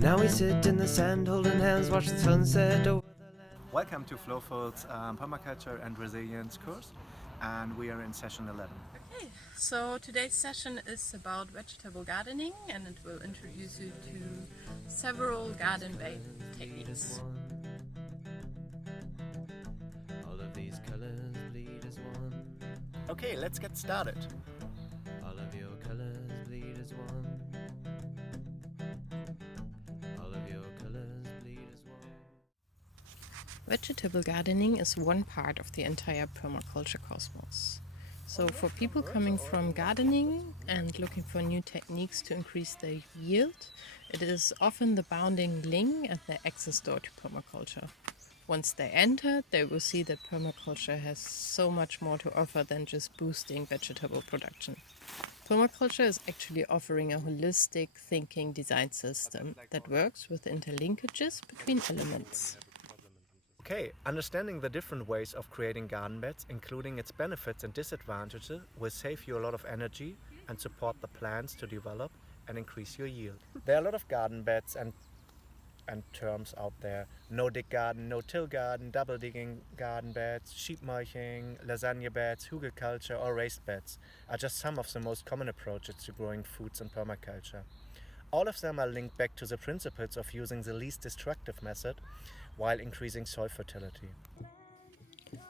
Now we sit in the sand, holding hands, watch the sunset over the land. Welcome to Flowful's permaculture and resilience course, and we are in session 11. Okay, so today's session is about vegetable gardening, and it will introduce you to several garden-based techniques. All of these colors bleed as one. Okay, let's get started. All of your colors bleed as one. All of your colors bleed as one. Vegetable gardening is one part of the entire permaculture cosmos. So for people coming from gardening and looking for new techniques to increase their yield, it is often the bounding link and the access door to permaculture. Once they enter, they will see that permaculture has so much more to offer than just boosting vegetable production. Permaculture is actually offering a holistic thinking design system that works with interlinkages between elements. Okay, understanding the different ways of creating garden beds, including its benefits and disadvantages, will save you a lot of energy and support the plants to develop and increase your yield. There are a lot of garden beds and terms out there. No-dig garden, no-till garden, double-digging garden beds, sheep mulching, lasagna beds, Hugelkultur or raised beds are just some of the most common approaches to growing foods in permaculture. All of them are linked back to the principles of using the least destructive method while increasing soil fertility.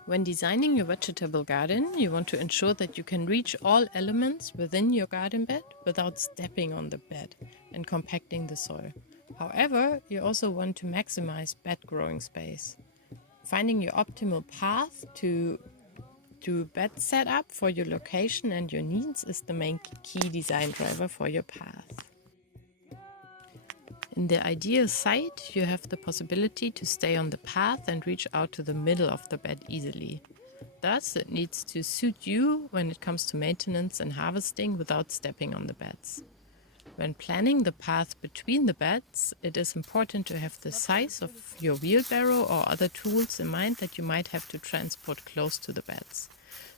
When designing your vegetable garden, you want to ensure that you can reach all elements within your garden bed without stepping on the bed and compacting the soil. However, you also want to maximize bed growing space. Finding your optimal path to bed setup for your location and your needs is the main key design driver for your path. In the ideal site, you have the possibility to stay on the path and reach out to the middle of the bed easily. Thus, it needs to suit you when it comes to maintenance and harvesting without stepping on the beds. When planning the path between the beds, it is important to have the size of your wheelbarrow or other tools in mind that you might have to transport close to the beds.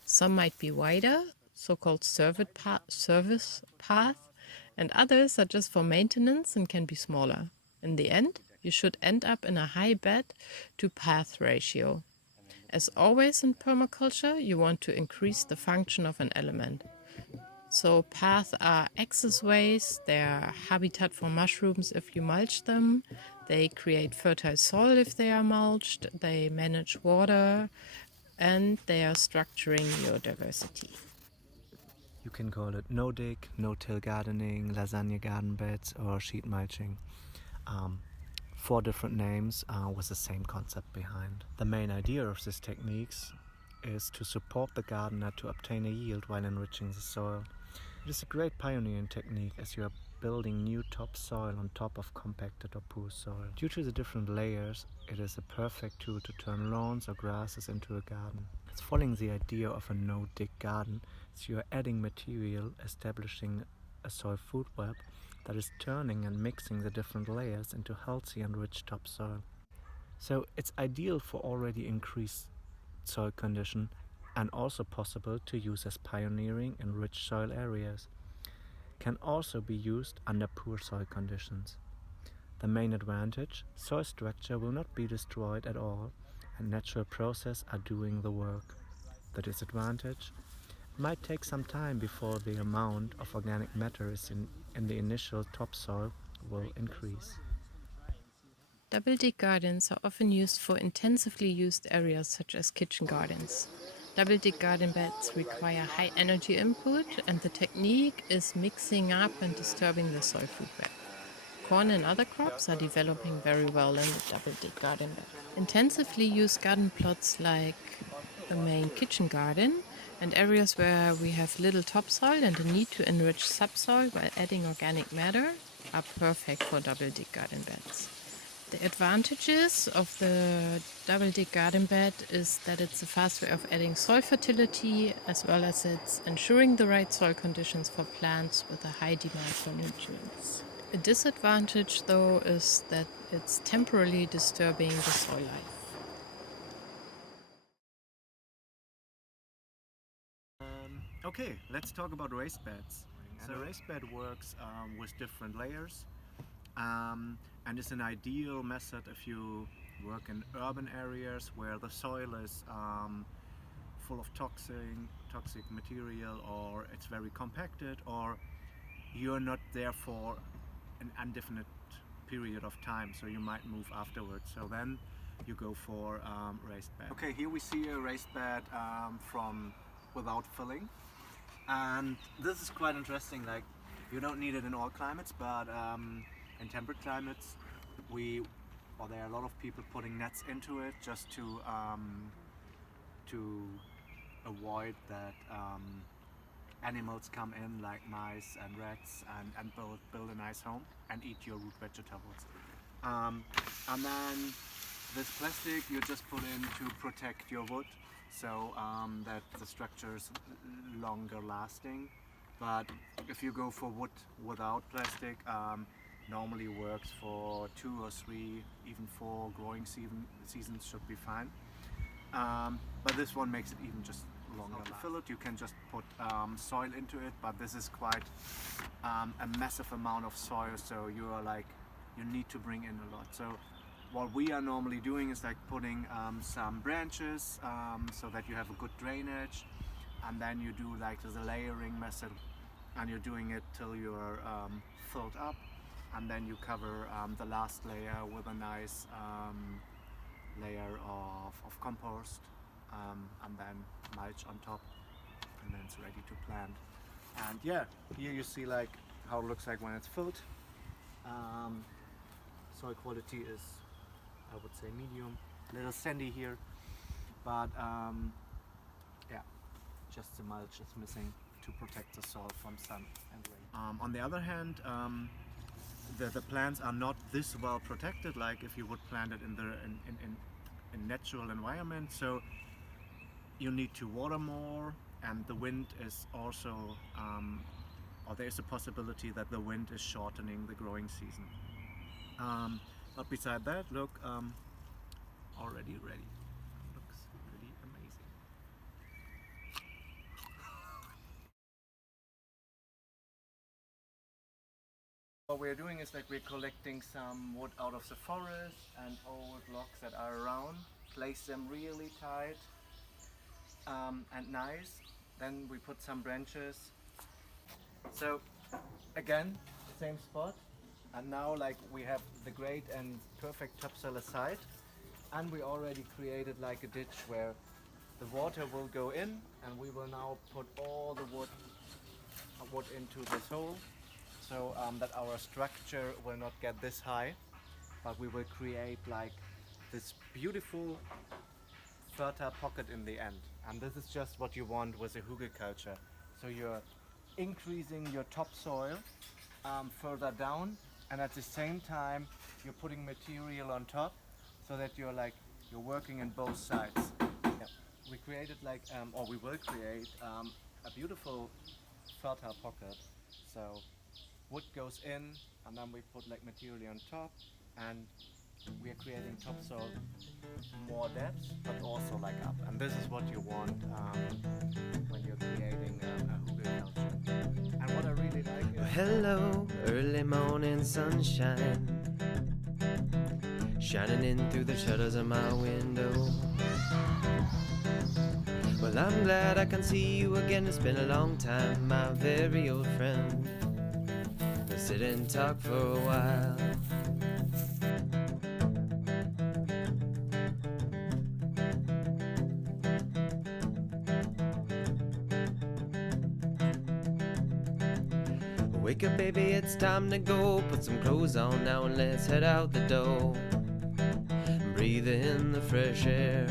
Some might be wider, so-called service path, and others are just for maintenance and can be smaller. In the end, you should end up in a high bed to path ratio. As always in permaculture, you want to increase the function of an element. So paths are access ways, they are habitat for mushrooms if you mulch them, they create fertile soil if they are mulched, they manage water, and they are structuring your diversity. You can call it no-dig, no-till gardening, lasagna garden beds or sheet mulching. 4 different names with the same concept behind. The main idea of these techniques is to support the gardener to obtain a yield while enriching the soil. It is a great pioneering technique as you are building new topsoil on top of compacted or poor soil. Due to the different layers, it is a perfect tool to turn lawns or grasses into a garden. It's following the idea of a no-dig garden, so you are adding material, establishing a soil food web that is turning and mixing the different layers into healthy and rich topsoil. So it's ideal for already increased soil condition and also possible to use as pioneering in rich soil areas. Can also be used under poor soil conditions. The main advantage, soil structure will not be destroyed at all and natural processes are doing the work. The disadvantage, might take some time before the amount of organic matter in the initial topsoil will increase. Double-dig gardens are often used for intensively used areas such as kitchen gardens. Double-dig garden beds require high energy input, and the technique is mixing up and disturbing the soil food web. Corn and other crops are developing very well in the double-dig garden bed. Intensively used garden plots like the main kitchen garden and areas where we have little topsoil and a need to enrich subsoil while adding organic matter are perfect for double-dig garden beds. The advantages of the double-dig garden bed is that it's a fast way of adding soil fertility as well as it's ensuring the right soil conditions for plants with a high demand for nutrients. A disadvantage though is that it's temporarily disturbing the soil life. Okay, let's talk about raised beds. So raised bed works with different layers. and it's an ideal method if you work in urban areas where the soil is full of toxic material, or it's very compacted, or you're not there for an indefinite period of time, so you might move afterwards. So then you go for raised bed. Okay, here we see a raised bed from without filling, and this is quite interesting. Like, you don't need it in all climates, but in temperate climates there are a lot of people putting nets into it just to avoid that animals come in like mice and rats and build a nice home and eat your root vegetables. And then this plastic you just put in to protect your wood, so that the structure is longer lasting. But if you go for wood without plastic, normally works for 2 or 3, even 4 growing seasons should be fine. But this one makes it even just longer. To fill it, you can just put soil into it, but this is quite a massive amount of soil, so you need to bring in a lot. So what we are normally doing is like putting some branches so that you have a good drainage, and then you do like the layering method, and you're doing it till you're filled up, and then you cover the last layer with a nice layer of compost, and then mulch on top, and then it's ready to plant. And yeah, here you see like how it looks like when it's filled. Soil quality is, I would say, medium, a little sandy here, but yeah, just the mulch is missing to protect the soil from sun and rain. On the other hand, the plants are not this well protected like if you would plant it in natural environment, so you need to water more, and the wind is also, or there is a possibility that the wind is shortening the growing season. But beside that, look, already ready. Looks really amazing. What we're doing is like we're collecting some wood out of the forest and old logs that are around, place them really tight and nice. Then we put some branches. So again, same spot. And now like we have the great and perfect topsoil aside, and we already created like a ditch where the water will go in, and we will now put all the wood into this hole, so that our structure will not get this high, but we will create like this beautiful fertile pocket in the end. And this is just what you want with a hugelkultur. So you're increasing your topsoil further down, and at the same time you're putting material on top, so that you're working in both sides. Yeah. We created or we will create a beautiful fertile pocket. So wood goes in, and then we put like material on top, and we are creating topsoil more depth, but also like up. And this is what you want when you're creating a hugelkultur. And what I really like is... Hello, early morning sunshine, shining in through the shutters of my window. Well, I'm glad I can see you again. It's been a long time, my very old friend. Let's sit and talk for a while. Wake up, baby, it's time to go. Put some clothes on now and let's head out the door. Breathe in the fresh air.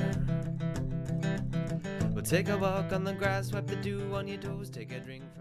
We'll take a walk on the grass, wipe the dew on your toes, take a drink from